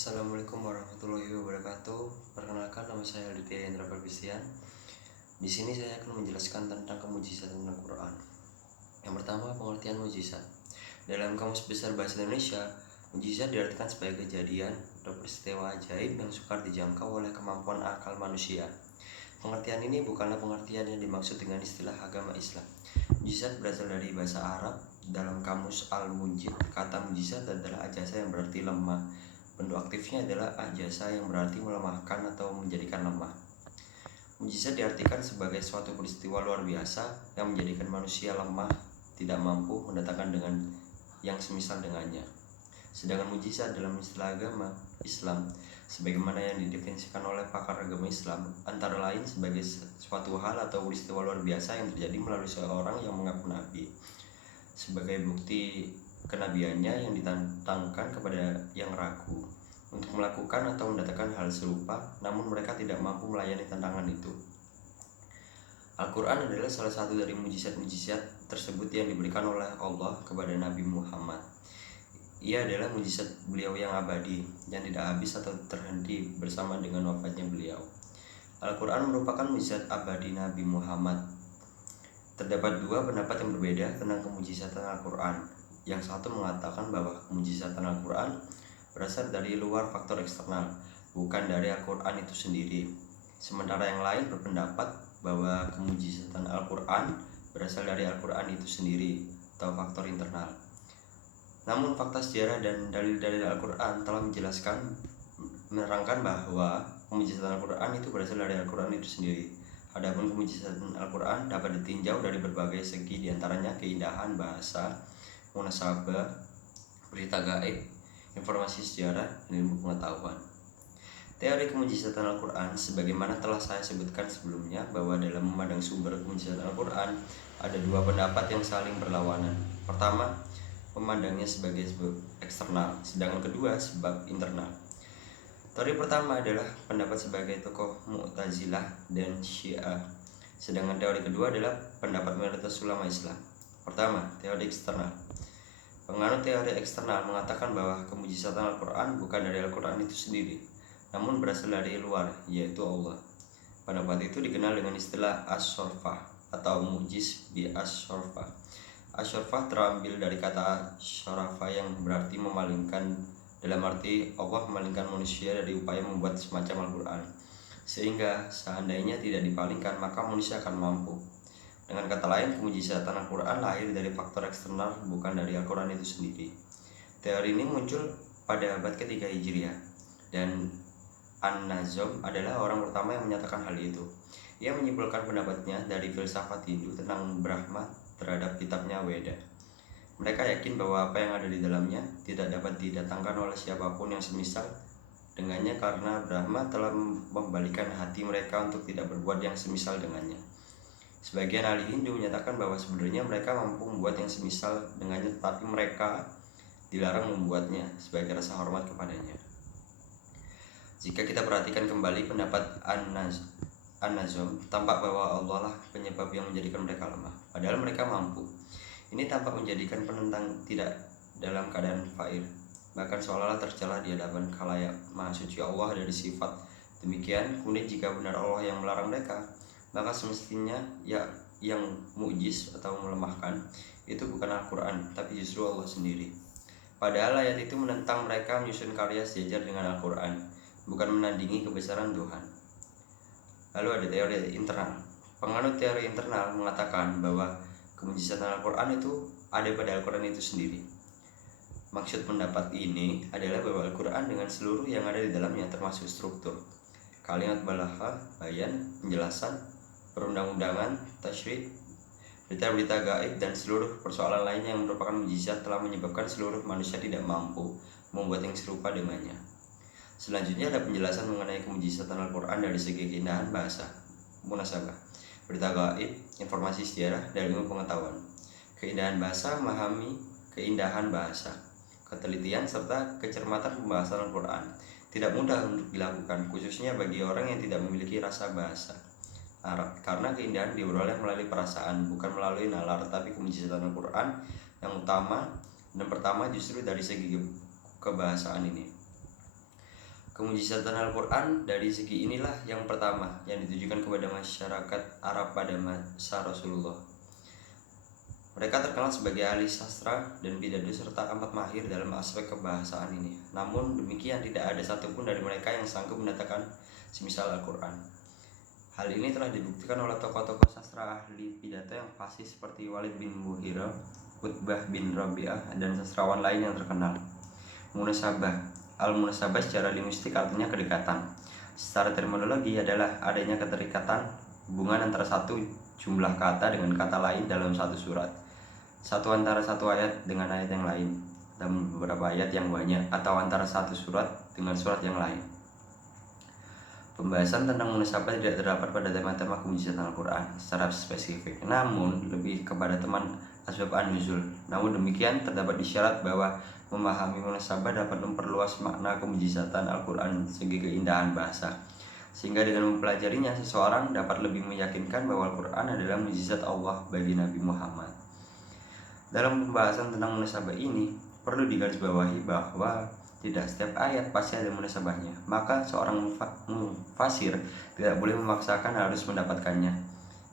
Assalamualaikum warahmatullahi wabarakatuh. Perkenalkan, nama saya Aditya Hendra Febristian. Di sini saya akan menjelaskan tentang kemujizatan Al-Quran. Yang pertama, pengertian mujizat. Dalam Kamus Besar Bahasa Indonesia, mujizat diartikan sebagai kejadian atau peristiwa ajaib yang sukar dijangkau oleh kemampuan akal manusia. Pengertian ini bukanlah pengertian yang dimaksud dengan istilah agama Islam. Mujizat berasal dari bahasa Arab. Dalam Kamus Al-Munjid, kata mujizat adalah ajasa yang berarti lemah. Bentuk aktifnya adalah ajasa yang berarti melemahkan atau menjadikan lemah. Mujizat diartikan sebagai suatu peristiwa luar biasa yang menjadikan manusia lemah, tidak mampu mendatangkan dengan yang semisal dengannya. Sedangkan mujizat dalam istilah agama Islam, sebagaimana yang didefinisikan oleh pakar agama Islam, antara lain sebagai suatu hal atau peristiwa luar biasa yang terjadi melalui seorang yang mengaku nabi, sebagai bukti kenabiannya yang ditantangkan kepada yang ragu untuk melakukan atau mendatangkan hal serupa, namun mereka tidak mampu melayani tantangan itu. Al-Quran adalah salah satu dari mujizat-mujizat tersebut yang diberikan oleh Allah kepada Nabi Muhammad. Ia adalah mujizat beliau yang abadi, yang tidak habis atau terhenti bersama dengan wafatnya beliau. Al-Quran merupakan mujizat abadi Nabi Muhammad. Terdapat dua pendapat yang berbeda tentang kemujizatan Al-Quran. Yang satu mengatakan bahwa kemujizatan Al-Quran berasal dari luar faktor eksternal, bukan dari Al-Quran itu sendiri. Sementara yang lain berpendapat bahwa kemujizatan Al-Quran berasal dari Al-Quran itu sendiri atau faktor internal. Namun fakta sejarah dan dalil-dalil Al-Quran telah menerangkan bahwa kemujizatan Al-Quran itu berasal dari Al-Quran itu sendiri. Adapun kemujizatan Al-Quran dapat ditinjau dari berbagai segi, diantaranya keindahan bahasa, munasabah, berita gaib, informasi sejarah, dan ilmu pengetahuan. Teori kemujizatan Al-Quran sebagaimana telah saya sebutkan sebelumnya, bahwa dalam memandang sumber kemujizatan Al-Quran ada dua pendapat yang saling berlawanan. Pertama, memandangnya sebagai sebab eksternal, sedangkan kedua sebab internal. Teori pertama adalah pendapat sebagai tokoh Mu'tazilah dan Syiah, sedangkan teori kedua adalah pendapat mayoritas ulama Islam. Pertama, teori eksternal. Penganut teori eksternal mengatakan bahwa kemujizatan Al-Quran bukan dari Al-Quran itu sendiri, namun berasal dari luar, yaitu Allah. Pendapat itu dikenal dengan istilah as-sorfah atau mujiz bi as-sorfah. As-sorfah terambil dari kata syarafa yang berarti memalingkan, dalam arti Allah memalingkan manusia dari upaya membuat semacam Al-Quran, sehingga seandainya tidak dipalingkan maka manusia akan mampu. Dengan kata lain, kemujizatan Al-Quran lahir dari faktor eksternal, bukan dari Al-Quran itu sendiri. Teori ini muncul pada abad ketiga Hijriah, dan An-Nazom adalah orang pertama yang menyatakan hal itu. Ia menyimpulkan pendapatnya dari filsafat Hindu tentang Brahma terhadap kitabnya Weda. Mereka yakin bahwa apa yang ada di dalamnya tidak dapat didatangkan oleh siapapun yang semisal dengannya, karena Brahma telah membalikan hati mereka untuk tidak berbuat yang semisal dengannya. Sebagian ahli Hindu menyatakan bahwa sebenarnya mereka mampu membuat yang semisal dengannya, tetapi mereka dilarang membuatnya sebagai rasa hormat kepadanya. Jika kita perhatikan kembali pendapat An-Nazom, tampak bahwa Allah lah penyebab yang menjadikan mereka lemah, padahal mereka mampu. Ini tampak menjadikan penentang tidak dalam keadaan fair, bahkan seolah-olah tercela di hadapan khalayak. Maha suci Allah dari sifat demikian. Kemudian jika benar Allah yang melarang mereka, maka semestinya yang mujiz atau melemahkan itu bukan Al-Quran, tapi justru Allah sendiri. Padahal ayat itu menentang mereka menyusun karya sejajar dengan Al-Quran, bukan menandingi kebesaran Tuhan. Lalu ada teori internal. Penganut teori internal mengatakan bahwa kemujizatan Al-Quran itu ada pada Al-Quran itu sendiri. Maksud pendapat ini adalah bahwa Al-Quran dengan seluruh yang ada di dalamnya, termasuk struktur, kalimat balagha, bayan, penjelasan, perundang-undangan, tasyrik, berita-berita gaib, dan seluruh persoalan lainnya yang merupakan mujizat telah menyebabkan seluruh manusia tidak mampu membuat yang serupa dengannya. Selanjutnya ada penjelasan mengenai kemujizatan Al-Quran dari segi keindahan bahasa, munasabah, berita gaib, informasi sejarah, dan ilmu pengetahuan. Keindahan bahasa memahami keindahan bahasa, ketelitian, serta kecermatan pembahasan Al-Quran tidak mudah untuk dilakukan, khususnya bagi orang yang tidak memiliki rasa bahasa Arab, karena keindahan diperoleh melalui perasaan, bukan melalui nalar. Tetapi kemujizatan Al-Quran yang utama dan pertama justru dari segi kebahasaan ini. Kemujizatan Al-Quran dari segi inilah yang pertama yang ditujukan kepada masyarakat Arab pada masa Rasulullah. Mereka terkenal sebagai ahli sastra dan pidato serta amat mahir dalam aspek kebahasaan ini. Namun demikian tidak ada satupun dari mereka yang sanggup mendatangkan semisal Al-Quran. Hal ini telah dibuktikan oleh tokoh-tokoh sastra ahli pidato yang fasih seperti Walid bin Mughirah, Utbah bin Rabi'ah, dan sastrawan lain yang terkenal. Munasabah. Al-munasabah secara linguistik artinya kedekatan. Secara terminologi adalah adanya keterikatan hubungan antara satu jumlah kata dengan kata lain dalam satu surat, satu antara satu ayat dengan ayat yang lain dalam beberapa ayat yang banyak, atau antara satu surat dengan surat yang lain. Pembahasan tentang munasabah tidak terdapat pada tema-tema kemujizatan Al-Quran secara spesifik, namun lebih kepada teman asbab an-nuzul. Namun demikian terdapat isyarat bahwa memahami munasabah dapat memperluas makna kemujizatan Al-Quran segi keindahan bahasa, sehingga dengan mempelajarinya seseorang dapat lebih meyakinkan bahwa Al-Quran adalah mujizat Allah bagi Nabi Muhammad. Dalam pembahasan tentang munasabah ini perlu digarisbawahi bahwa tidak setiap ayat pasti ada munasabahnya, maka seorang mufasir tidak boleh memaksakan harus mendapatkannya.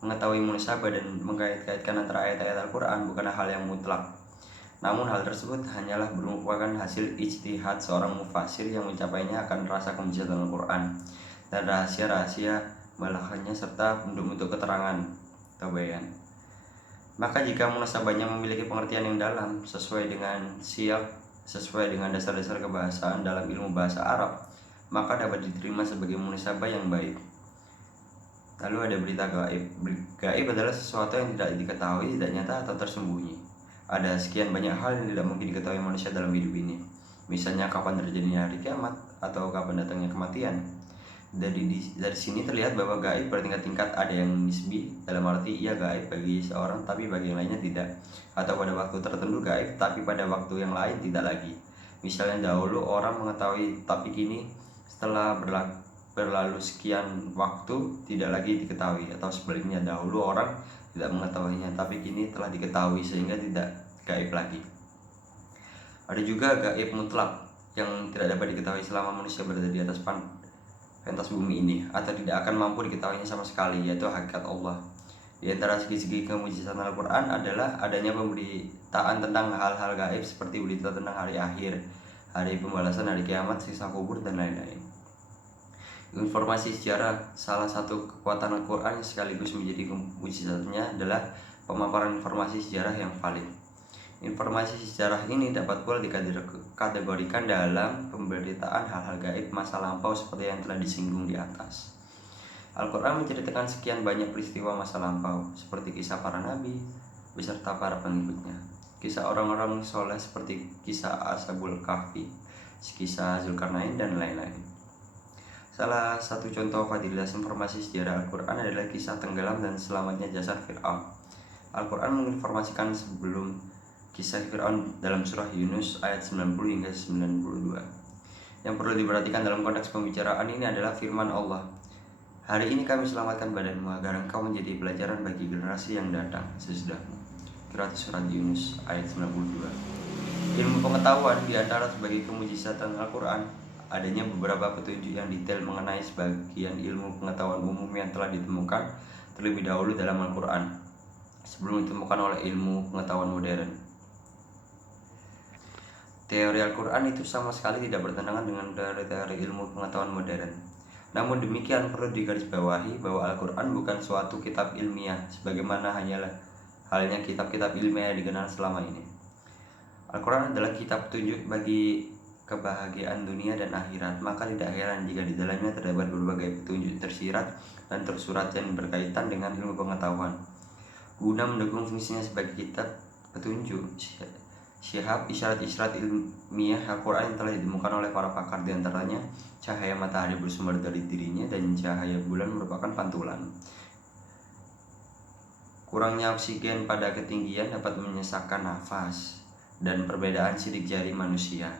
Mengetahui munasabah dan mengkait-kaitkan antara ayat-ayat Al-Quran bukanlah hal yang mutlak. Namun hal tersebut hanyalah merupakan hasil ijtihad seorang mufasir yang mencapainya akan rasa kemujizatan Al-Quran dan rahasia-rahasia malahannya serta bentuk-bentuk keterangan atau bayan. Maka jika munasabahnya memiliki pengertian yang dalam sesuai dengan dasar-dasar kebahasaan dalam ilmu bahasa Arab, maka dapat diterima sebagai munasabah yang baik. Lalu ada berita gaib. Gaib adalah sesuatu yang tidak diketahui, tidak nyata atau tersembunyi. Ada sekian banyak hal yang tidak mungkin diketahui manusia dalam hidup ini. Misalnya kapan terjadinya hari kiamat atau kapan datangnya kematian. Dari sini terlihat bahwa gaib bertingkat-tingkat. Ada yang nisbi, dalam arti ia gaib bagi seorang tapi bagi yang lainnya tidak, atau pada waktu tertentu gaib tapi pada waktu yang lain tidak lagi. Misalnya dahulu orang mengetahui tapi kini setelah berlalu sekian waktu tidak lagi diketahui, atau sebaliknya dahulu orang tidak mengetahuinya tapi kini telah diketahui sehingga tidak gaib lagi. Ada juga gaib mutlak yang tidak dapat diketahui selama manusia berada di atas pentas bumi ini, atau tidak akan mampu diketahuinya sama sekali, yaitu hakikat Allah. Di antara segi-segi kemujizatan Al-Quran adalah adanya pemberitaan tentang hal-hal gaib seperti berita tentang hari akhir, hari pembalasan, hari kiamat, siksa kubur, dan lain-lain. Informasi sejarah. Salah satu kekuatan Al-Quran yang sekaligus menjadi mujizatnya adalah pemaparan informasi sejarah yang valid. Informasi sejarah ini dapat pula dikategorikan dalam pemberitaan hal-hal gaib masa lampau seperti yang telah disinggung di atas. Al-Quran menceritakan sekian banyak peristiwa masa lampau seperti kisah para nabi beserta para pengikutnya, kisah orang-orang soleh seperti kisah Ashabul Kahfi, kisah Zulkarnain, dan lain-lain. Salah satu contoh fasilitas informasi sejarah Al-Quran adalah kisah tenggelam dan selamatnya jasad Fir'aun. Al-Quran menginformasikan sebelum kisah Fir'aun dalam surah Yunus ayat 90 hingga 92. Yang perlu diperhatikan dalam konteks pembicaraan ini adalah firman Allah, "Hari ini kami selamatkan badanmu agar engkau menjadi pelajaran bagi generasi yang datang sesudahmu." Qiraat surat Yunus ayat 92. Ilmu pengetahuan di antara sebagai kemujizatan Al-Quran adanya beberapa petunjuk yang detail mengenai sebagian ilmu pengetahuan umum yang telah ditemukan terlebih dahulu dalam Al-Quran sebelum ditemukan oleh ilmu pengetahuan modern. Teori Al-Quran itu sama sekali tidak bertentangan dengan teori ilmu pengetahuan modern. Namun demikian perlu digarisbawahi bahwa Al-Quran bukan suatu kitab ilmiah sebagaimana halnya kitab-kitab ilmiah yang dikenal selama ini. Al-Quran adalah kitab petunjuk bagi kebahagiaan dunia dan akhirat, maka tidak heran jika di dalamnya terdapat berbagai petunjuk tersirat dan tersurat yang berkaitan dengan ilmu pengetahuan. Guna mendukung fungsinya sebagai kitab petunjuk, syihab isyarat-isyarat ilmiah Al-Quran yang telah ditemukan oleh para pakar, diantaranya cahaya matahari bersumber dari dirinya dan cahaya bulan merupakan pantulan. Kurangnya oksigen pada ketinggian dapat menyesakkan nafas, dan perbedaan sidik jari manusia.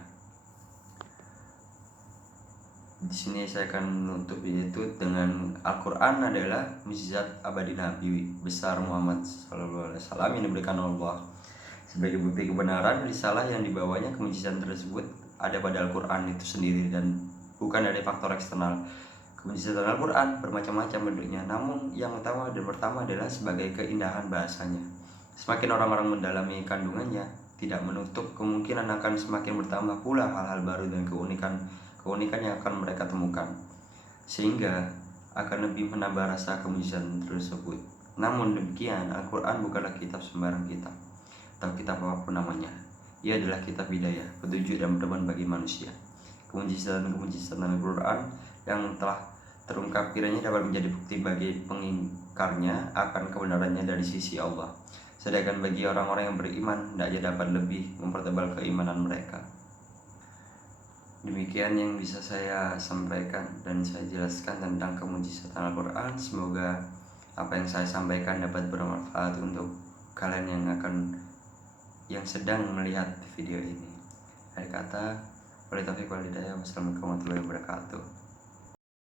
Di sini saya akan menutup itu dengan Al-Quran adalah mukjizat abadi Nabi besar Muhammad SAW yang diberikan Allah. Sebagai bukti kebenaran risalah yang dibawanya, kemujizatan tersebut ada pada Al-Quran itu sendiri dan bukan dari faktor eksternal. Kemujizatan Al-Quran bermacam-macam bentuknya, namun yang utama dan pertama adalah sebagai keindahan bahasanya. Semakin orang-orang mendalami kandungannya, tidak menutup kemungkinan akan semakin bertambah pula hal-hal baru dan keunikan yang akan mereka temukan, sehingga akan lebih menambah rasa kemujizatan tersebut. Namun demikian, Al-Quran bukanlah kitab sembarang kitab atau kitab apapun namanya. Ia adalah kitab hidayah, petunjuk dan pedoman bagi manusia. Kemujizatan Al-Quran yang telah terungkap kiranya dapat menjadi bukti bagi pengingkarnya akan kebenarannya dari sisi Allah. Sedangkan bagi orang-orang yang beriman, hendaknya dapat lebih mempertebal keimanan mereka. Demikian yang bisa saya sampaikan dan saya jelaskan tentang kemujizatan Al-Quran. Semoga apa yang saya sampaikan dapat bermanfaat untuk kalian yang sedang melihat video ini. Akhir kata, wassalamualaikum warahmatullahi wabarakatuh.